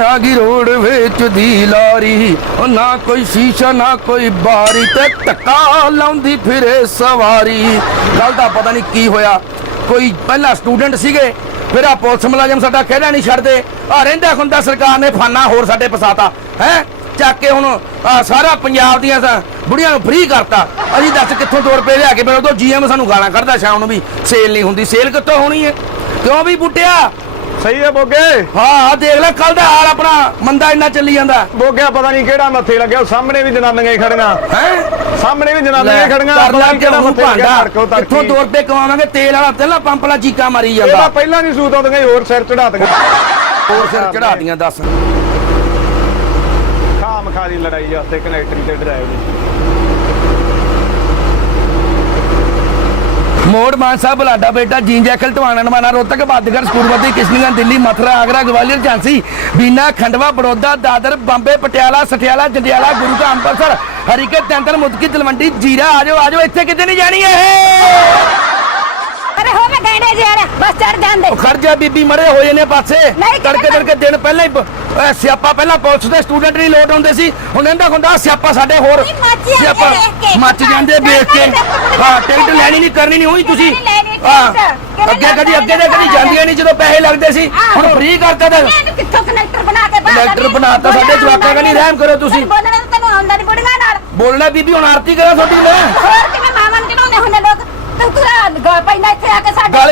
ਆ ਰੋਡ ਵਿੱਚ ਦੀ ਲਾਰੀ। ਉਹ ਨਾ ਕੋਈ ਸ਼ੀਸ਼ਾ, ਨਾ ਕੋਈ ਬਾਰੀ ਤੇ ਧੱਕਾ ਲਾਉਂਦੀ ਫਿਰੇ ਸਵਾਰੀ। ਗੱਲ ਦਾ ਪਤਾ ਨਹੀਂ ਕੀ ਹੋਇਆ। ਕੋਈ ਪਹਿਲਾਂ ਸਟੂਡੈਂਟ ਸੀਗੇ, ਫਿਰ ਆ ਪੁਲਿਸ ਮੁਲਾਜ਼ਮ ਸਾਡਾ ਕਹਿਣਾ ਨਹੀਂ ਛੱਡਦੇ। ਆ ਰਹਿੰਦਾ ਹੁੰਦਾ ਸਰਕਾਰ ਨੇ ਫਾਨਾ ਹੋਰ ਸਾਡੇ ਪਸਾਤਾ। ਹੈ? ਚੱਕ ਕੇ ਹੁਣ ਸਾਰਾ ਪੰਜਾਬ ਦੀਆਂ ਬੁੜੀਆਂ ਨੂੰ ਫ੍ਰੀ ਕਰਤਾ। ਅਸੀਂ ਦੱਸ ਕਿੱਥੋਂ 2 ਰੁਪਏ ਲਿਆ ਕੇ? ਫਿਰ ਉਦੋਂ ਜੀਐਮ ਸਾਨੂੰ ਗਾਲਾਂ ਕੱਢਦਾ ਸ਼ਾਮ ਨੂੰ ਵੀ ਸੇਲ ਨਹੀਂ ਹੁੰਦੀ। ਸੇਲ ਕਿੱਥੋਂ ਹੋਣੀ ਹੈ ਕਿਉਂ ਵੀ ਬੁੱਟਿਆ ਸਹੀ ਹੈ ਬੋਗੇ? ਹਾਂ ਆਹ ਦੇਖ ਲੈ ਕੱਲ ਦਾ ਹਾਲ ਆਪਣਾ। ਮੰਦਾ ਇੰਨਾ ਚੱਲੀ ਜਾਂਦਾ। ਬੋਗਿਆ ਪਤਾ ਨਹੀਂ ਕਿਹੜਾ ਮੱਥੇ ਲੱਗਿਆ ਉਹ ਸਾਹਮਣੇ ਵੀ ਜਨਾਨੀਆਂ ਹੀ ਖੜੀਆਂ। ਹੈ? ਸਾਹਮਣੇ ਵੀ ਜਨਾਨੀਆਂ ਖੜੀਆਂ ਕਰ ਪਤਾ ਲਾ ਕਿਹੜਾ ਮੱਥੇ ਲੱਗਿਆ ਭਾਂਡਾ। ਧੜਕੀ 2 ਰੁਪਏ ਕਮਾਵਾਂਗੇ ਤੇਲ ਵਾਲਾ ਤੇਲਾ ਪੰਪ ਵਾਲਾ ਚੀਕਾ ਮਾਰੀ ਜਾਂਦਾ। ਪਹਿਲਾਂ ਨਹੀਂ ਸੂਤ ਆਉਂਦੀਆਂ ਹੋਰ ਸਿਰ ਚੜਾਤੀਆਂ ਹੋਰ ਸਿਰ ਚੜਾਤੀਆਂ ਦੱਸ। ਖਾਮ ਖਾਲੀ ਲੜਾਈ ਵਾਸਤੇ ਕਨੈਕਟਰੀ ਤੇ ਡਰਾਈਵ मोड़ मानसा बुलाडा बेटा जींद जैकल टवाना नवाना रोहतक बादगर स्कूरबदी किशनगंज दिल्ली मथुरा आगरा ग्वालियर झांसी बीना खंडवा बड़ौदा दादर बंबे पटियाला सटियाला जंडियाला गुरुग्राम अंबरसर हरिके तैंतर मुदकी तलवंडी जीरा आ जाओ आ जाओ इतने कितने नहीं जानी है ਅਰੇ ਹੋ ਮੈਂ ਗੈਂਡੇ ਜਿਹੜਾ ਬਸ ਚੜ ਜਾਂਦੇ ਉਹ ਖੜ ਜਾ ਬੀਬੀ ਮਰੇ ਹੋਏ ਨੇ ਪਾਸੇ। ਨਹੀਂ ਕਿਤੇ ਤੜਕੇ ਤੜਕੇ ਦਿਨ ਪਹਿਲਾਂ ਹੀ ਬ- ਸਿਆਪਾ ਪਹਿਲਾਂ ਪੁਲਿਸ ਦੇ ਸਟੂਡੈਂਟ ਨਹੀਂ ਲੋਟ ਹੁੰਦੇ ਸੀ। ਹੁਣ ਇਹਦਾ ਹੁੰਦਾ ਸਿਆਪਾ ਸਾਡੇ ਹੋਰ। ਨਹੀਂ, ਮੱਚ ਜਾਂਦੇ ਦੇਖ ਕੇ। ਮੱਚ ਜਾਂਦੇ ਵੇਖ ਕੇ। ਹਾਂ ਟਿਕਟ ਲੈਣੀ ਨਹੀਂ ਕਰਨੀ ਨਹੀਂ ਹੋਈ ਤੁਸੀਂ। ਨਹੀਂ ਲੈਣੀ ਟਿਕਟ। ਕਿਹੜੇ ਅੱਗੇ ਕਦੀ ਅੱਗੇ ਦੇ ਕਦੀ ਨੇ ਜਾਂਦੀਆਂ ਨਹੀਂ ਜਦੋਂ ਪੈਸੇ ਲੱਗਦੇ ਸੀ। ਹੁਣ ਆਹੋ। ਫ੍ਰੀ ਕਰਤਾ ਤਾਂ ਇਹਨੂੰ ਕਿੱਥੋਂ ਕਨੈਕਟਰ ਬਣਾ ਕੇ ਬਾਹਰ ਕਨੈਕਟਰ ਕੱਢੀ? ਬਣਾਤਾ, ਸਾਡੇ ਬੋਲਣਾ ਜਵਾਕਾਂ ਕਨੀ ਰਹਿਮ ਕਰੋ ਤੁਸੀਂ। ਤੈਨੂੰ ਬੋਲਣਾ ਤਾਂ ਤੈਨੂੰ ਆਉਂਦਾ ਨਹੀਂ ਬੁੜੀਆਂ ਨਾਲ। ਬੋਲਣਾ ਬੀਬੀ ਹੁਣ ਆਰਤੀ ਕਰਾਂ ਤੁਹਾਡੀ ਮੈਂ। ਹੋਰ ਕਿਵੇਂ ਮਾਮਨ ਚੜਾਉਂਦੇ ਹੁੰਦੇ ਲੋਕ ਤੂੰ ਤੁਰਾ ਗ- ਪੈਂਦਾ ਇੱਥੇ ਆ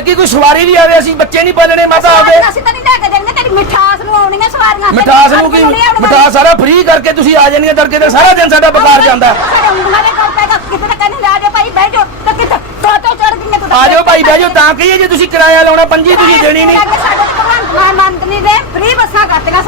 ਕੇ ਕੋਈ ਸਵਾਰੀ ਵੀ ਆਵੇ ਅਸੀਂ ਬੱਚੇ ਨਹੀਂ ਪਾਲਣੇ ਮਾਤਾ ਆਵੇ। ਅਸੀਂ ਤਾਂ ਨਹੀਂ ਲੈ ਕੇ ਦੇਣਗੇ ਤੇਰੀ ਮਿਠਾਸ ਨੂੰ ਆਉਣੀਆਂ ਸਵਾਰੀਆਂ ਮਿਠਾਸ ਨੂੰ ਕੀ ਮਿਠਾਸ ਸਾਰਾ ਫ੍ਰੀ ਕਰਕੇ ਤੁਸੀਂ ਆ ਜਾਣੀਆਂ ਤੜਕੇ ਤੇ ਸਾਰਾ ਦਿਨ ਸਾਡਾ ਬਕਾਰ ਜਾਂਦਾ। ਸਾਡੇ ਉਂਗਲਾਂ ਦੇ ਕੋਲ ਪੈਗਾ ਕਿਤੇ ਤਾਂ ਕਹਿੰਦੇ ਆ ਜਾ ਭਾਈ ਬਹਿ ਜਾ ਤਾਂ ਕਿਤੇ ਕਹੀਏ ਜੇ ਤੁਸੀਂ ਕਿਰਾਇਆ ਲਾਉਣਾ ਪੰਜੀ ਤੁਸੀਂ ਦੇਣੀ ਨਹੀਂ।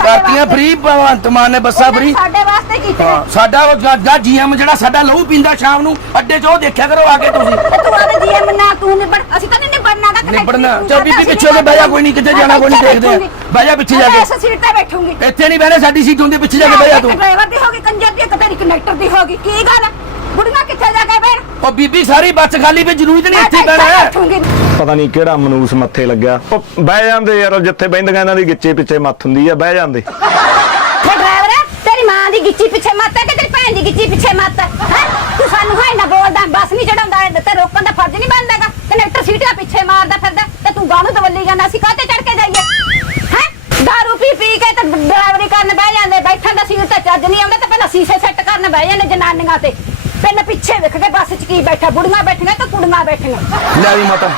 ਕਰਤੀਆਂ। ਫ੍ਰੀ ਭਗਵੰਤ ਮਾਨ ਨੇ ਬੱਸਾਂ ਫ੍ਰੀ ਸਾਡੇ ਵਾਸਤੇ ਕੀਤੀਆਂ? ਹਾਂ ਸਾਡਾ ਗਾ ਜੀਐਮ ਜਿਹੜਾ ਸਾਡਾ ਲਹੂ ਪੀਂਦਾ ਸ਼ਾਮ ਨੂੰ ਅੱਡੇ 'ਚ ਉਹ ਦੇਖਿਆ ਕਰੋ ਆ ਕੇ ਤੁਸੀਂ। ਤੇ ਆਦੇ ਜੀਐਮ ਨਾ ਤੂੰ ਨਿਬੜ ਅਸੀਂ ਤਾਂ ਨਹੀਂ ਨਿਬੜਨਾ। ਨਿਬੜਨਾ। ਚਲ ਬੀਬੀ ਪਿੱਛੇ ਹੋ ਕੇ ਬਹਿ ਜਾ ਕੋਈ ਨਹੀਂ ਕਿੱਥੇ ਜਾਣਾ ਕੋਈ ਨਹੀਂ ਦੇਖਦੇ ਬਹਿ ਜਾ ਪਿੱਛੇ ਜਾ ਕੇ। ਇਸ ਸੀਟ ਤੇ ਬੈਠੂੰਗੀ। ਇੱਥੇ ਨਹੀਂ ਬਹਿਣੇ ਸਾਡੀ ਸੀਟ ਹੁੰਦੀ ਪਿੱਛੇ ਜਾ ਕੇ ਬਹਿ ਜਾ ਤੂੰ ਡਰਾਈਵਰ ਦੀ ਹੋਗੀ ਕੰਜਰ ਦੀ ਇੱਕ ਤੇਰੀ ਕਨੈਕਟਰ ਦੀ ਹੋਗੀ ਕੀ ਗੱਲ? ਬੁੜੀਆਂ ਕਿੱਥੇ ਜਾ ਕੇ ਬੈਣ ਉਹ ਬੀਬੀ ਸਾਰੀ ਬੱਸ ਖਾਲੀ ਵੀ ਜ਼ਰੂਰੀ ਨਹੀਂ ਇੱਥੇ ਬਹਿਣਾ। ਹੈ। ਪਤਾ ਨਹੀਂ ਕਿਹੜਾ ਮਨੂਸ ਮੱਥੇ ਲੱਗਿਆ। ਉਹ ਬਹਿ ਜਾਂਦੇ ਯਾਰ ਜਿੱਥੇ ਬੈਂਦੀਆਂ ਇਹਨਾਂ ਦੀ ਗਿੱਚੇ ਪਿੱਛੇ ਮੱਥ ਹੁੰਦੀ ਆ ਬਹਿ ਜਾਂਦੇ। ਡਰਾਈਵਰ ਤੇਰੀ ਮਾਂ ਦੀ ਗਿੱਚੀ ਪਿੱਛੇ ਮੱਤ ਹੈ ਕਿ ਤੇਰੀ ਭੈਣ ਦੀ ਗਿੱਚੀ ਪਿੱਛੇ ਮੱਤ ਹੈ? ਹੈਂ? ਤੂੰ ਸਾਨੂੰ ਹਾਈ ਨਾ ਬੋਲਦਾ ਬੱਸ ਨਹੀਂ ਚੜਾਉਂਦਾ ਤੇ ਰੋਕਣ ਦਾ ਫਰਜ਼ ਨਹੀਂ ਬਣਦਾਗਾ ਕਨੈਕਟਰ ਸੀਟ ਦਾ ਪਿੱਛੇ ਮਾਰਦਾ ਫਿਰਦਾ ਤੇ ਤੂੰ ਗਾਣੂ ਦਵੱਲੀ ਜਾਂਦਾ ਅਸੀਂ ਕਾਹਤੇ ਚੜ ਕੇ ਜਾਈਏ? ਹੈ? ਦਾਰੂ ਪੀ ਪੀ ਕੇ ਤੇ ਡਰਾਈਵਰੀ ਕਰਨ ਬਹਿ ਜਾਂਦੇ, ਬੈਠਣ ਦਾ ਸੀਟ ਤੇ ਚੱਜ ਨਹੀਂ ਆਉਂਦਾ ਤੇ ਪਹਿਲਾਂ ਸੀਸੇ ਸੈੱਟ ਕਰਨ ਬਹਿ ਜਾਂਦੇ ਜਨਾਨੀਆਂ ਤੇ। ਪਹਿਲਾਂ ਪਿੱਛੇ ਵੇਖ ਕੇ ਬੱਸ 'ਚ ਕੀ ਬੈਠਾ, ਬੁੜੀਆਂ ਬੈਠੀਆਂ ਤੇ ਕੁੜੀਆਂ ਬੈਠੀਆਂ? ਲੈ ਵੀ ਮਾਤਾ।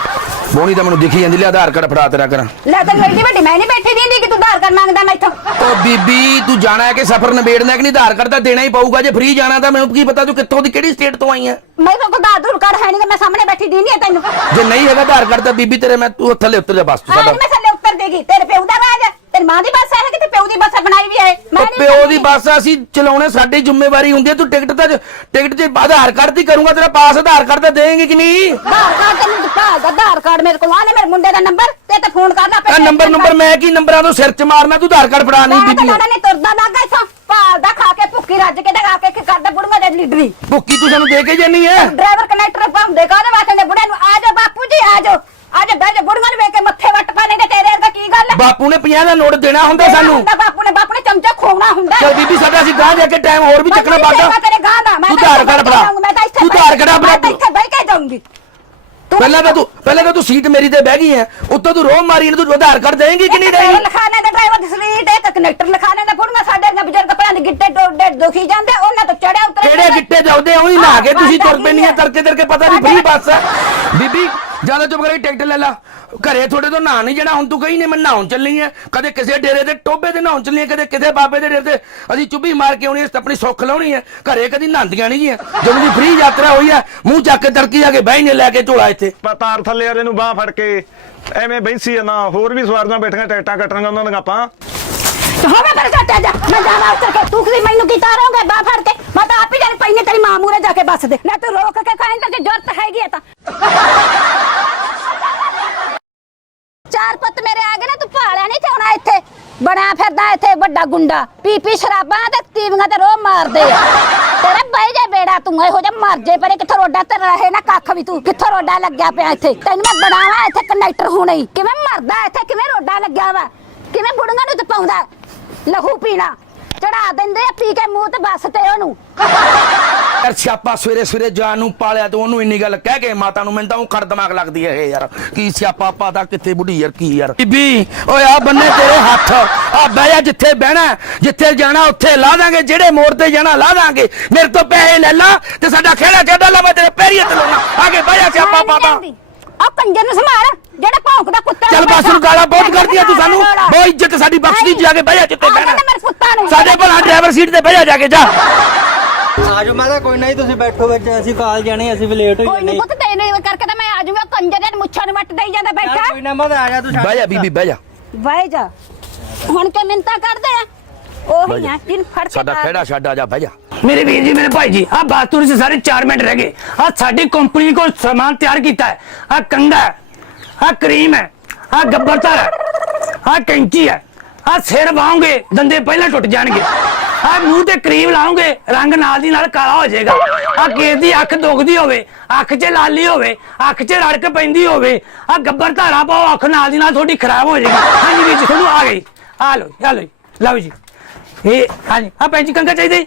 ਬੋਣੀ ਤਾਂ ਮੈਨੂੰ ਦਿਖੀ ਜਾਂਦੀ ਲੈ ਆਧਾਰ ਕਾਰਡ ਫੜਾ ਤੇਰਾ ਕਰਾਂ ਲੈ ਤੈਨੂੰ ਐਡੀ ਵੱਡੀ ਮੈਂ ਨਹੀਂ ਬੈਠੀ ਦਿੰਦੀ ਕਿ ਤੂੰ ਧਾਰ ਕਰ ਮੰਗਦਾ ਮੈਥੋਂ? ਉਹ ਬੀਬੀ ਤੂੰ ਜਾਣਾ ਹੈ ਕਿ ਸਫ਼ਰ ਨਿਬੇੜਨਾ ਹੈ ਕਿ ਨਹੀਂ? ਆਧਾਰ ਕਾਰਡ ਤਾਂ ਦੇਣਾ ਹੀ ਪਊਗਾ ਜੇ ਫ੍ਰੀ ਜਾਣਾ ਤਾਂ ਮੈਨੂੰ ਕੀ ਪਤਾ ਤੂੰ ਕਿੱਥੋਂ ਦੀ ਕਿਹੜੀ ਸਟੇਟ ਤੋਂ ਆਈ ਹੈ? ਮੈਂ ਤਾਂ ਕੋਈ ਦਾਦੂਰ ਕਰ ਹੈ ਨਹੀਂ ਮੈਂ ਸਾਹਮਣੇ ਬੈਠੀ ਦਿੰਦੀ ਆ ਤੈਨੂੰ। ਜੇ ਨਹੀਂ ਹੈਗਾ ਆਧਾਰ ਕਾਰਡ ਤਾਂ ਬੀਬੀ ਤੇਰੇ ਮੈਂ ਤੂੰ ਥੱਲੇ ਉੱਤਰ ਜਾ ਬਸ ਤੂੰ ਸਾਡਾ। ਮੈਂ ਥੱਲੇ ਉੱਤਰ ਦੇਗੀ ਤੇਰੇ ਪਿਓ ਦਾ ਰਾਜ ਤੇਰੀ ਮਾਂ ਦੀ ਬੱਸ ਹੈ ਕਿ ਤੇ ਪਿਓ ਦੀ ਬੱਸ ਬਣਾਈ ਵੀ ਹੈ। ਉਹ ਪਿਓ ਦੀ ਬੱਸ ਅਸੀਂ ਚਲਾਉਣੇ ਸਾਡੀ ਜ਼ਿੰਮੇਵਾਰੀ ਹੁੰਦੀ ਹੈ। ਤੂੰ ਟਿਕਟ ਤਾਂ ਟਿਕਟ 'ਚ ਆਧਾਰ ਕਾਰਡ ਦੀ ਕਰੂੰਗਾ ਤੇਰਾ ਪਾਸ ਆਧਾਰ ਕਾਰਡ ਤਾਂ ਦੇਂਗੇ ਕਿ ਨਹੀਂ? ਆਧਾਰ ਕਾਰਡ ਤੈਨੂੰ ਦਿੱਤਾ ਹੈਗਾ, ਆਧਾਰ ਕਾਰਡ ਮੇਰੇ ਕੋਲ ਆ ਨੇ ਮੇਰੇ ਮੁੰਡੇ ਦਾ ਨੰਬਰ ਤੇ ਤੇ ਫੋਨ ਕਰਨਾ ਆ ਨੰਬਰ ਨੰਬਰ ਮੈਂ ਕੀ ਨੰਬਰਾਂ ਤੋਂ ਸਿਰ 'ਚ ਮਾਰਨਾ? ਤੂੰ ਆਧਾਰ ਕਾਰਡ ਫੜਾ ਨਹੀਂ ਬੀਬੀ ਨਹੀਂ ਤੁਰਦਾ ਲੱਗਾ ਇਥੋਂ। ਭਾਲਦਾ ਖਾ ਕੇ ਭੁੱਖੀ ਰੱਜ ਕੇ ਤੇ ਖਾ ਕੇ ਕੀ ਕਰਦਾ ਬੁੜੀਆਂ ਦੇ ਲੀਡਰੀ। ਭੁੱਕੀ ਤੂੰ ਸਾਨੂੰ ਦੇ ਕੇ ਜਾਨੀ ਹੈ? ਡਰਾਈਵਰ ਕਨੈਕਟਰ ਪਾਉਂਦੇ ਕਾਹਦੇ ਵਾਸਤੇ ਨੇ ਬੁੜੇ ਨੂੰ? ਆ ਜਾ ਬਾਪੂ ਜੀ ਆ ਜਾ ਆ ਜਾ ਬਹਿ ਜਾ ਬੁੜੀਆਂ ਨੂੰ ਵੇਖ ਕੇ ਮੱਥੇ ਵੱਟ ਪਾ ਲੈਂਦੇ ਤੇਰੇ ਵਰਗਾ ਕੀ ਗੱਲ ਹੈ? ਬਾਪੂ ਨੇ 50 ਦਾ ਨੋਟ ਦੇਣਾ ਹੁੰਦਾ ਸਾਨੂੰ। ਹੁੰਦਾ ਬਾਪੂ ਨੇ ਬਾਪੂ ਨੇ ਚਮਚਾ ਖੋਣਾ ਹੁੰਦਾ ਚਲ ਬੀਬੀ ਸਾਡਾ ਅਸੀਂ ਗਾਂ ਜਾ ਕੇ ਟਾਈਮ ਹੋਰ ਵੀ ਚੱਕਣਾ ਬਾਗਾ ਤੇਰੇ ਗਾਂ ਦਾ ਮੈਂ ਤੂੰ ਇੱਥੇ ਫੜਾ ਮੈਂ ਤਾਂ ਮੈਂ ਤਾਂ ਫੜਾ ਇੱਥੇ ਬਹਿ ਕੇ ਜਾਊਂਗੀ। ਪਹਿਲਾਂ ਤਾਂ ਤੂੰ ਪਹਿਲਾਂ ਤਾਂ ਤੂੰ ਸੀਟ ਮੇਰੀ ਤੇ ਬਹਿ ਗਈ ਹੈ ਉੱਤੋਂ ਤੂੰ ਰੋਹ ਮਾਰੀ ਨੇ ਤੂੰ ਆਧਾਰ ਕਾਰਡ ਦੇਂਗੀ ਕਿ ਨਹੀਂ ਦੇਂਗੀ? ਲਖਾਣੇ ਦਾ ਡਰਾਈਵਰ ਦੀ ਸਲੀਟ ਹੈ ਤੇ ਕਨੈਕਟਰ ਲਖਾਣੇ ਦਾ ਫੁੜੀਆਂ ਸਾਡੇ ਨਾਲ ਬਜ਼ੁਰਗ ਭੈਣ ਦੇ ਗਿੱਟੇ ਡੋਡੇ ਦੁਖੀ ਜਾਂਦੇ ਉਹਨਾਂ ਤੋਂ ਚੜਿਆ ਉਤਰੇ ਕਿਹੜੇ ਗਿੱਟੇ ਜਾਉਂਦੇ ਉਹੀ ਨਹਾ ਕੇ ਤੁਸੀਂ ਤੁਰ ਪੈਣੀਆਂ ਤੜਕੇ ਤੜਕੇ ਪਤਾ ਨਹੀਂ ਫ੍ਰੀ ਬੱਸ ਬੀਬੀ ਜ਼ਿਆਦਾ ਚੁੱਪ ਕਰਕੇ ਟਿਕਟ ਲੈ ਲਾ। ਘਰੇ ਤੁਹਾਡੇ ਤੋਂ ਨਹਾ ਨਹੀਂ ਜਿਹੜਾ ਹੁਣ ਤੂੰ ਕਹੀ ਨੇ ਮੈਂ ਨਹਾਉਣ ਚੱਲੀ ਐ ਕਦੇ ਕਿਸੇ ਡੇਰੇ ਤੇ ਟੋਬੇ ਤੇ ਨਹਾਉਣ ਚੱਲੀ ਐ ਕਦੇ ਕਿਸੇ ਬਾਬੇ ਦੇ ਡੇਰੇ ਤੇ। ਅਸੀਂ ਚੁੱਭੀ ਮਾਰ ਕੇ ਆਉਣੀ ਐ ਆਪਣੀ ਸੁੱਖ ਲਾਉਣੀ ਐ ਘਰੇ ਕਦੀ ਨਹਾਉਂਦੀਆਂ ਨਹੀਂ ਗੀਆਂ ਜਦੋਂ ਦੀ ਫ੍ਰੀ ਯਾਤਰਾ ਹੋਈ ਐ ਮੂੰਹ ਚੱਕ ਕੇ ਤੜਕੀ ਜਾ ਕੇ ਬਹਿ ਨੇ ਲੈ ਕੇ ਝੋਲਾ ਇੱਥੇ। ਤਾਰ ਥੱਲੇ ਵਾਲੇ ਨੂੰ ਬਾਹ ਫੜ ਕੇ ਐਵੇਂ ਬੈਂਸੀ ਆ ਨਾ ਹੋਰ ਵੀ ਸਵਾਰੀਆਂ ਬੈਠੀਆਂ ਟਿਕਟਾਂ ਕੱਟਣੀਆਂ ਉਹਨਾਂ ਦੀਆਂ ਆਪਾਂ। ਹੋਵੇ ਮੇਰੇ ਘੱਟੇ ਜਾ। ਮੈਂ ਜਾਣਾ ਉੱਤਰ ਕੇ ਤੂੰ ਖਰੀ ਮੈਨੂੰ ਕੀ ਤਾਰੋਂਗੇ ਬਾ ਫੜ ਕੇ? ਮੈਂ ਤਾਂ ਆਪ ਹੀ ਜਾਣ ਪਈ ਨੇ ਤੇਰੀ ਮਾਂ ਮੂਰੇ ਜਾ ਕੇ ਬੱਸ ਦੇ। ਨਾ ਤੂੰ ਰੋਕ ਕੇ ਖਾਏਂਗਾ ਜੇ ਜ਼ਰੂਰਤ ਹੈਗੀ ਤਾਂ ਚਾਰ ਪੁੱਤ ਮੇਰੇ ਆ ਗਏ ਨਾ ਤੂੰ ਭਾਲਿਆ ਨਹੀਂ ਤੇ ਹੋਣਾ ਇੱਥੇ ਫਿਰਦਾ ਇੱਥੇ ਵੱਡਾ ਗੁੰਡਾ। ਪੀ ਪੀ ਸ਼ਰਾਬਾਂ ਤੇ ਤੀਵੀਆਂ ਤੇ ਰੋਹ ਮਾਰਦੇ ਆ। ਤੇਰਾ ਬਹਿ ਜਾ ਬੇੜਾ ਤੂੰ ਇਹੋ ਜਿਹਾ ਮਰ ਜੇ, ਪਰੇ ਕਿੱਥੋਂ ਰੋਡਾ ਤੇ ਰਹੇ ਨਾ ਕੱਖ ਵੀ ਤੂੰ। ਕਿੱਥੋਂ ਰੋਡਾ ਲੱਗਿਆ ਪਿਆ ਇੱਥੇ? ਤੈਨੂੰ ਮੈਂ ਬਣਾਵਾ ਇੱਥੇ ਕਨੈਕਟਰ ਹੋਣਾ ਹੀ। ਕਿਵੇਂ ਮਰਦਾ ਇੱਥੇ? ਕਿਵੇਂ ਰੋਡਾ ਲੱਗਿਆ ਵਾ? ਕਿਵੇਂ ਬੁੜੀਆਂ ਨੂੰ ਤਪਾਉਂਦਾ ਲਹੂ ਪੀਣਾ। ਚੜਾ ਦਿੰਦੇ ਆ ਪੀ ਕੇ ਮੂੰਹ ਤੇ ਬੱਸ ਤੇ ਉਹਨੂੰ। ਯਾਰ ਸਿਆਪਾ ਸਵੇਰੇ ਸਵੇਰੇ ਜਾਨ ਨੂੰ ਪਾਲਿਆ ਤੇ ਉਹਨੂੰ ਇੰਨੀ ਗੱਲ ਕਹਿ ਕੇ ਮਾਤਾ ਨੂੰ ਮੈਨੂੰ ਤਾਂ ਉਹ ਖੜ ਦਿਮਾਗ ਲੱਗਦੀ ਹੈ ਇਹ ਯਾਰ ਕੀ ਸਿਆਪਾ ਪਾਤਾ ਕਿੱਥੇ ਬੁੱਢੀ ਯਾਰ ਕੀ ਯਾਰ? ਬੀਬੀ ਓਏ ਆ ਬੰਨੇ ਤੇਰੇ ਹੱਥ ਆ ਬਹਿ ਜਾ ਜਿੱਥੇ ਬਹਿਣਾ ਜਿੱਥੇ ਜਾਣਾ ਉੱਥੇ ਲਾ ਦਾਂਗੇ ਜਿਹੜੇ ਮੋੜ ਤੇ ਜਾਣਾ ਲਾ ਦਾਂਗੇ। ਮੇਰੇ ਤੋਂ ਪੈਸੇ ਲੈ ਲਾ ਤੇ ਸਾਡਾ ਖੇੜਾ ਛੱਡ ਲਾ ਮੈਂ ਤੇਰੇ ਪੈਰੀਂ ਤੇ ਲਾਉਣਾ। ਆਗੇ ਬਹਿ ਜਾ ਸਿਆਪਾ ਪਾਤਾ ਆ ਕੰਜਰ ਨੂੰ ਸੰਭਾਲ ਜਿਹੜਾ ਭੌਂਕਦਾ ਕੁੱਤਾ ਚੱਲ ਬਸ ਨੂੰ ਗਾਲਾਂ ਬਹੁਤ ਕਰਦੀ ਆ ਤੂੰ ਸਾਨੂੰ। ਬਹੁਤ ਇੱਜ਼ਤ ਸਾਡੀ ਬਖਸ਼ਦੀ ਜਾ ਕੇ ਬਹਿ ਜਾ ਆ ਬਹਿਣਾ। ਮੇਰੇ ਪੁੱਤਾਂ ਨੂੰ। ਸਾਡੇ ਭਲਾ ਡਰਾਈਵਰ ਸੀਟ ਤੇ ਬਹਿ ਜਾ ਜਾ ਕੇ ਜਾ। ਆਜੋ ਮਾਤਾ ਕੋਈ ਨਹੀਂ ਤੁਸੀਂ ਬੈਠੋ ਵਿੱਚ ਅਸੀਂ ਕਾਲ ਜਾਣੇ ਅਸੀਂ ਵੀ ਲੇਟ ਹੋ ਕੋਈ ਨਹੀਂ ਪੁੱਤ ਤੈਨੂੰ ਇਹ ਕਰਕੇ ਤਾਂ ਮੈਂ ਆ ਜਾਊਂਗਾ। ਕੰਜਰ ਦੇ ਮੁੱਛਾਂ ਨੂੰ ਵੱਟ ਦੇਈ ਜਾਂਦਾ ਬੈਠਾ। ਕੋਈ ਨਾ ਮਾਤਾ ਆ ਜਾ ਤੂੰ ਬਹਿ ਜਾ ਬੀਬੀ ਬਹਿ ਜਾ। ਵਾਏ ਜਾ। ਹੁਣ ਕਿ ਮਿੰਤਾ ਕਰਦੇ ਆ? ਉਹੀ ਆ ਜਿਨ ਫੜ ਕੇ ਸਾਡਾ ਖੇੜਾ ਛੱਡ ਆ ਜਾ ਬਹਿ ਜਾ। ਮੇਰੇ ਵੀਰ ਜੀ ਮੇਰੇ ਭਾਈ ਜੀ ਆ ਬਾਤੂਰ ਸੇ ਸਾਰੇ 4 ਮਿੰਟ ਰਹਿ ਗਏ। ਆ ਸਾਡੀ ਕੰਪਨੀ ਕੋਲ ਸਮਾਨ ਤਿਆਰ ਕੀਤਾ ਹੈ। ਆ ਕੰਡਾ ਹੈ ਆ ਕਰੀਮ ਹੈ ਆ ਗੱਬਰਤਰ ਹੈ ਆ ਕੈਂਚੀ ਹੈ ਆ ਸਿਰ ਵਾਉਂਗੇ ਦੰਦੇ ਪਹਿਲਾਂ ਟੁੱਟ ਜਾਣਗੇ। ਆ ਮੂੰਹ ਤੇ ਕਰੀਮ ਲਾਉਂਗੇ ਰੰਗ ਨਾਲ ਦੀ ਨਾਲ ਕਾਲਾ ਹੋ ਜਾਏਗਾ। ਆ ਕੇਸ ਦੀ ਅੱਖ ਦੁਖਦੀ ਹੋਵੇ ਅੱਖ 'ਚ ਲਾਲੀ ਹੋਵੇ ਅੱਖ 'ਚ ਰੜਕ ਪੈਂਦੀ ਹੋਵੇ ਆ ਗੱਬਰ ਧਾਰਾ ਪਾਓ ਅੱਖ ਨਾਲ ਦੀ ਨਾਲ ਤੁਹਾਡੀ ਖਰਾਬ ਹੋ ਜਾਏਗੀ। ਹਾਂਜੀ ਵੀਰ ਜੀ ਤੁਹਾਨੂੰ ਆ ਗਈ। ਆ ਲਓ ਆ ਲਓ ਜੀ, ਲਓ ਜੀ। ਇਹ ਹਾਂਜੀ ਆ ਪੈਂਚੀ ਕੰਗਾ ਚਾਹੀਦੇ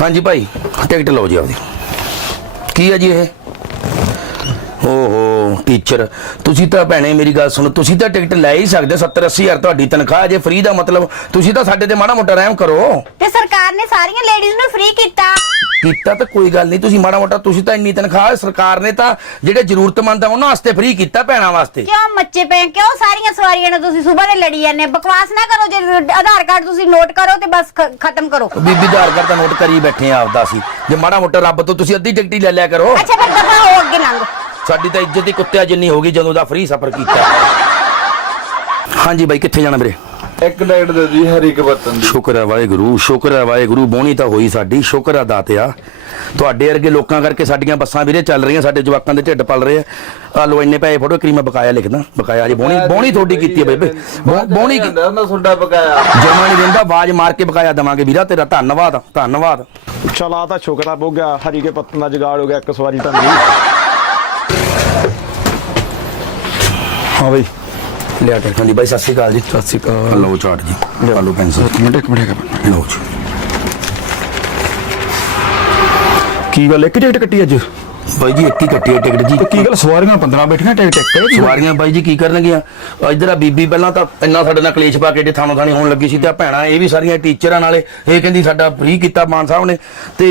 ਹਾਂਜੀ ਭਾਈ ਟਿਕਟ ਲਓ ਜੀ ਆਪਦੀ। ਕੀ ਹੈ ਜੀ ਇਹ? ਓਹੋ ਟੀਚਰ ਤੁਸੀਂ ਤਾਂ ਭੈਣੇ ਮੇਰੀ ਗੱਲ ਸੁਣੋ ਤੁਸੀਂ ਤਾਂ ਟਿਕਟ ਲੈ ਹੀ ਸਕਦੇ 70 80 ਹਜ਼ਾਰ ਤੁਹਾਡੀ ਤਨਖਾਹ ਜੇ ਫ੍ਰੀ ਦਾ ਮਤਲਬ ਤੁਸੀਂ ਤਾਂ ਸਾਡੇ ਤੇ ਮਾੜਾ ਮੋਟਾ ਰਹਿਮ ਕਰੋ। ਤੇ ਸਰਕਾਰ ਨੇ ਸਾਰੀਆਂ ਲੇਡੀਜ਼ ਨੂੰ ਫ੍ਰੀ ਕੀਤਾ। ਕੀਤਾ ਤਾਂ ਕੋਈ ਗੱਲ ਨਹੀਂ ਤੁਸੀਂ ਮਾੜਾ ਮੋਟਾ ਤੁਸੀਂ ਤਾਂ ਇੰਨੀ ਤਨਖਾਹ ਸਰਕਾਰ ਨੇ ਤਾਂ ਜਿਹੜੇ ਜ਼ਰੂਰਤਮੰਦ ਆ ਉਹਨਾਂ ਵਾਸਤੇ ਫ੍ਰੀ ਕੀਤਾ ਭੈਣਾਂ ਵਾਸਤੇ। ਕਿਉਂ ਮੱਚੇ ਪਏ ਕਿਉਂ ਸਾਰੀਆਂ ਸਵਾਰੀਆਂ ਨੂੰ ਤੁਸੀਂ ਸਵੇਰ ਦੇ ਲੜੀ ਜਾਂਦੇ ਬਕਵਾਸ ਨਾ ਕਰੋ ਜੇ ਆਧਾਰ ਕਾਰਡ ਤੁਸੀਂ ਨੋਟ ਕਰੋ ਤੇ ਬਸ ਖ- ਖਤਮ ਕਰੋ। ਬੀਬੀ ਦਾ ਆਧਾਰ ਤਾਂ ਨੋਟ ਕਰੀ ਬੈਠੇ ਆ ਆਪਦਾ ਸੀ ਜੇ ਮਾੜਾ ਮੋਟਾ ਰੱਬ ਤੋਂ ਤੁਸੀਂ ਅੱਧੀ ਟਿਕਟ ਹੀ ਲੈ ਲਿਆ ਕਰੋ। ਅੱਛਾ ਫਿਰ ਦਫਾ ਹੋ ਅੱਗੇ ਲੰਘ। ਸਾਡੀ ਤਾਂ ਇੱਜ਼ਤ ਹੀ ਕੁੱਤਿਆਂ ਜਿੰਨੀ ਹੋ ਗਈ ਜਦੋਂ ਦਾ ਫ੍ਰੀ ਸਫ਼ਰ ਕੀਤਾ। ਹਾਂਜੀ ਬਾਈ ਕਿੱਥੇ ਜਾਣਾ ਵੀਰੇ? ਇੱਕ ਡਾਈਟ ਦੇ ਦੀ ਹਰ ਇੱਕ ਬਰਤਨ ਦੀ। ਸ਼ੁਕਰ ਹੈ ਵਾਹਿਗੁਰੂ ਸ਼ੁਕਰ ਹੈ ਵਾਹਿਗੁਰੂ ਬੋਣੀ ਤਾਂ ਹੋਈ ਸਾਡੀ ਸ਼ੁਕਰ ਹੈ ਦਾਤਿਆ। ਤੁਹਾਡੇ ਵਰਗੇ ਲੋਕਾਂ ਕਰਕੇ ਸਾਡੀਆਂ ਬੱਸਾਂ ਵੀਰੇ ਚੱਲ ਰਹੀਆਂ ਸਾਡੇ ਜਵਾਕਾਂ ਦੇ ਢਿੱਡ ਪਲ ਰਹੇ ਆ। ਆ ਲੋ ਇੰਨੇ ਪੈਸੇ ਫੋਟੋ ਕਰੀ ਮੈਂ ਬਕਾਇਆ ਲਿਖਦਾ ਬਕਾਇਆ ਜੀ ਬੋਣੀ ਬੋਣੀ ਤੁਹਾਡੀ ਕੀਤੀ ਹੈ ਬੇਬੇ। ਬੋਣੀ ਕੀ- ਹੁੰਦਾ ਉਹਨਾਂ ਸੁੰਡਾ ਪਕਾਇਆ ਜਮਾ ਨਹੀਂ ਦਿੰਦਾ ਆਵਾਜ਼ ਮਾਰ ਕੇ ਬਕਾਇਆ ਦਵਾਂਗੇ ਵੀਰਾ ਤੇਰਾ ਧੰਨਵਾਦ ਧੰਨਵਾਦ। ਚਲ ਆ ਤਾਂ ਸ਼ੁਕਰ ਆ ਬੋਗਾ ਹਰੀ ਕੇ ਪੱਤਨ ਦਾ ਜਗਾੜ ਹੋ ਗਿਆ ਇੱਕ ਸਵਾਰੀ ਤਾਂ ਮੇਰੀ ਹਾਂ ਬਈ। ਲਿਆ ਟੈਕਨ ਦੀ ਬਾਈ ਸਤਿ ਸ਼੍ਰੀ ਅਕਾਲ ਜੀ। ਸਤਿ ਸ਼੍ਰੀ ਅਕਾਲ। ਲਓ ਚਾਟ ਜੀ। ਲਓ ਪੈਨਸਲ ਇੱਕ ਮਿੰਟ ਇੱਕ ਮਿੰਟ ਲਓ ਜੀ। ਕੀ ਗੱਲ ਇੱਕ ਟਿਕਟ ਕੱਟੀ ਅੱਜ। ਬਾਈ ਜੀ ਇੱਕ ਹੀ ਕੱਟੀ ਟਿਕਟ ਜੀ। ਕੀ ਗੱਲ ਸਵਾਰੀਆਂ 15 ਬੈਠੀਆਂ ਟਿਕਟ ਟਿਕਟ ਸਵਾਰੀਆਂ ਬਾਈ ਜੀ ਕੀ ਕਰਨਗੀਆਂ? ਇਧਰ ਆ ਬੀਬੀ ਪਹਿਲਾਂ ਤਾਂ ਇੰਨਾ ਸਾਡੇ ਨਾਲ ਕਲੇਸ਼ ਪਾ ਕੇ ਜੇ ਥਾਣੋ ਥਾਣੀ ਹੋਣ ਲੱਗੀ ਸੀ ਤੇ ਆ ਭੈਣਾਂ ਇਹ ਵੀ ਸਾਰੀਆਂ ਟੀਚਰਾਂ ਨਾਲੇ ਇਹ ਕਹਿੰਦੀ ਸਾਡਾ ਫ੍ਰੀ ਕੀਤਾ ਮਾਨ ਸਾਹਿਬ ਨੇ। ਤੇ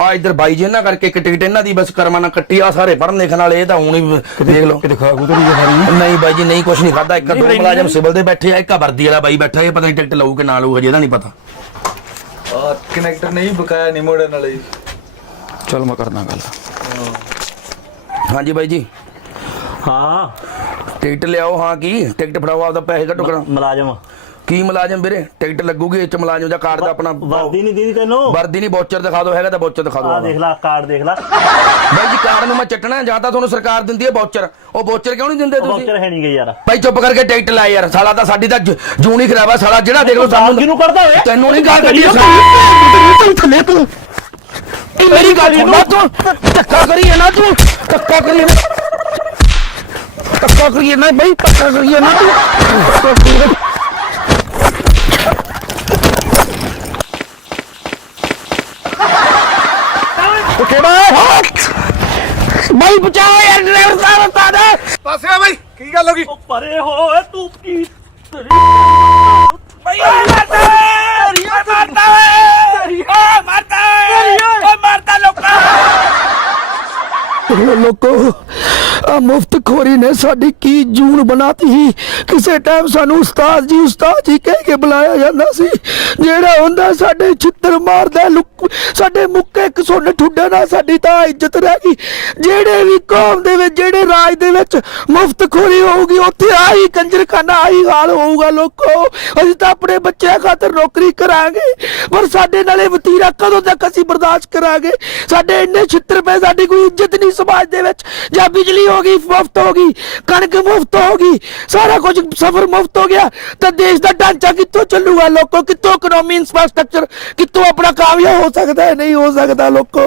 ਆ ਇਧਰ ਬਾਈ ਜੀ ਇਹਨਾਂ ਕਰਕੇ ਇੱਕ ਟਿਕਟ ਇਹਨਾਂ ਦੀ ਬਸ ਕਰਮਾਂ ਨਾਲ ਕੱਟੀ ਆ ਸਾਰੇ ਪੜ੍ਹਨ ਲਿਖਣ ਵਾਲੇ ਇਹ ਤਾਂ ਹੁਣ ਹੀ ਦੇਖ ਲਓ। ਕਿਤੇ ਖਾ ਖੂ ਤਾਂ ਨਹੀਂ ਨਹੀਂ ਬਾਈ ਜੀ ਨਹੀਂ ਕੁਛ ਨਹੀਂ ਖਾਦਾ ਇੱਕ ਦੋ ਮੁਲਾਜ਼ਮ ਸਿਵਲ ਦੇ ਬੈਠੇ ਆ ਇੱਕ ਆ ਵਰਦੀ ਵਾਲਾ ਬਾਈ ਬੈਠਾ ਇਹ ਪਤਾ ਨਹੀਂ ਟਿਕਟ ਲਊ ਕਿ ਨਾ ਲਊ ਹਜੇ ਇਹਦਾ ਨਹੀਂ ਪਤਾ। ਆ ਕਨੈਕਟਰ ਨਹੀਂ ਬਕਾਇਆ ਨਹੀਂ ਮੋੜਨ ਵਾਲੇ। ਚਲ ਮੈਂ ਕਰਦਾ ਗੱਲ। ਹਾਂਜੀ ਬਾਈ ਜੀ। ਹਾਂ। ਟਿਕਟ ਲਿਆਓ ਹਾਂ ਕੀ? ਟਿਕਟ ਫੜਾਓ ਆਪਦਾ ਪੈਸੇ ਕੱਢੋ ਕਰਾਂ। ਮੁਲਾਜ਼ਮ। ਕੀ ਮੁਲਾਜ਼ਮ ਵੀਰੇ? ਟਿਕਟ ਲੱਗੂਗੀ ਇਹ ਚ ਮੁਲਾਜ਼ਮ ਦਾ ਕਾਰਡ ਦਾ ਆਪਣਾ ਵਰਦੀ ਨਹੀਂ ਦੀਦੀ ਤੈਨੂੰ? ਵਰਦੀ ਨਹੀਂ ਬੋਚਰ ਦਿਖਾ ਦਿਓ ਹੈਗਾ ਤਾਂ ਬੋਚਰ ਦਿਖਾ ਦਿਓ ਆ। ਦੇਖ ਲੈ ਕਾਰਡ ਦੇਖ ਲੈ। ਬਾਈ ਜੀ ਕਾਰਡ ਨੂੰ ਮੈਂ ਚੱਟਣਾ ਜਾਂ ਤਾਂ ਤੁਹਾਨੂੰ ਸਰਕਾਰ ਦਿੰਦੀ ਹੈ ਬੋਚਰ ਉਹ ਬੋਚਰ ਕਿਉਂ ਨਹੀਂ ਦਿੰਦੇ ਤੁਸੀਂ? ਵਾਊਚਰ ਹੈ ਨਹੀਂ ਗਏ ਯਾਰ। ਭਾਈ ਚੁੱਪ ਕਰਕੇ ਟਿਕਟ ਲੈ ਯਾਰ ਸਾਲਾ ਤਾਂ ਸਾਡੀ ਤਾਂ ਜੂਨ ਹੀ ਖਰਾਬ ਆ ਸਾਲਾ ਜਿਹੜਾ ਦੇਖ ਲਓ ਸਾਨੂੰ ਕਿਹਨੂੰ ਕਰਦਾ ਓਏ। ਤੈਨੂੰ ਨਹੀਂ ਗਾਲ ਕੱਢੀ ਤੂੰ ਥੱਲੇ ਤੂੰ। ਇਹ ਮੇਰੀ ਗੱਲ ਸੁਣ ਤੂੰ। ਧੱਕਾ ਕਰੀ ਨਾ ਤੂੰ। ਧੱਕਾ ਕਰੀ ਨਾ। ਧੱਕਾ ਕਰੀ ਨਾ ਬਈ ਧੱਕਾ ਕਰੀ ਨਾ ਤੂੰ। ਕਿਹੜਾ ਬਈ ਬਚਾਓ ਯਾਰ ਡਰਾਈਵਰ ਸਾਹਿਬ ਬਤਾ ਦੇ ਪਾਸੇ ਆ ਬਈ ਕੀ ਗੱਲ ਹੋ ਗਈ? ਉਹ ਪਰੇ ਹੋ ਏ ਤੂੰ ਕੀ ਬਈ ਮਾਰਦਾ ਓਏ ਮਾਰਦਾ ਓਏ ਓ ਮਾਰਦਾ ਓਏ ਮਾਰਦਾ ਲੋਕਾਂ ਮੁਫਤਖੋਰੀ ਨੇ ਸਾਡੀ ਕੀ ਜੂਨ ਬਣਾਤੀ? ਸੀ ਕਿਸੇ ਟਾਈਮ ਸਾਨੂੰ ਉਸਤਾਦ ਜੀ ਉਸਤਾਦ ਜੀ ਕਹਿ ਕੇ ਬੁਲਾਇਆ ਜਾਂਦਾ ਸੀ। ਜਿਹੜਾ ਹੁੰਦਾ ਸਾਡੇ ਛਿੱਤਰ ਮਾਰਦਾ ਸਾਡੇ ਮੁੱਕੇ ਇੱਕ ਠੁੱਡੇ ਨਾਲ ਸਾਡੀ ਤਾਂ ਇੱਜ਼ਤ ਰਹਿ ਗਈ। ਜਿਹੜੇ ਵੀ ਕੌਮ ਦੇ ਵਿੱਚ, ਜਿਹੜੇ ਰਾਜ ਦੇ ਵਿੱਚ ਮੁਫਤਖੋਰੀ ਹੋਊਗੀ, ਉੱਥੇ ਆਹੀ ਕੰਜਰਖਾਨਾ, ਆਹੀ ਹਾਲ ਹੋਊਗਾ ਲੋਕੋ। ਅਸੀਂ ਤਾਂ ਆਪਣੇ ਬੱਚਿਆਂ ਖਾਤਰ ਨੌਕਰੀ ਕਰਾਂਗੇ, ਪਰ ਸਾਡੇ ਨਾਲੇ ਵਤੀਰਾ ਕਦੋਂ ਤੱਕ ਅਸੀਂ ਬਰਦਾਸ਼ਤ ਕਰਾਂਗੇ? ਸਾਡੇ ਇੰਨੇ ਛਿੱਤਰ ਪਏ, ਸਾਡੀ ਕੋਈ ਇੱਜ਼ਤ ਨਹੀਂ ਸਮਾਜ ਦੇ ਵਿੱਚ। ਜਾਂ ਬਿਜਲੀ ਹੋ ਗਈ ਮੁਫਤ ਹੋ ਗਈ ਕਣਕ ਮੁਫਤ ਹੋ ਗਈ ਸਾਰਾ ਕੁਝ ਸਫਰ ਮੁਫਤ ਹੋ ਗਿਆ। ਤਾਂ ਦੇਸ਼ ਦਾ ਢਾਂਚਾ ਕਿੱਥੋਂ ਚੱਲੂਗਾ ਲੋਕੋ? ਕਿੱਥੋਂ ਇਕਨੋਮੀ ਇਨਫਰਾਸਟ੍ਰਕਚਰ ਕਿੱਥੋਂ ਆਪਣਾ ਕਾਮਯਾਬ ਹੋ ਸਕਦਾ ਹੈ? ਨਹੀਂ ਹੋ ਸਕਦਾ ਲੋਕੋ।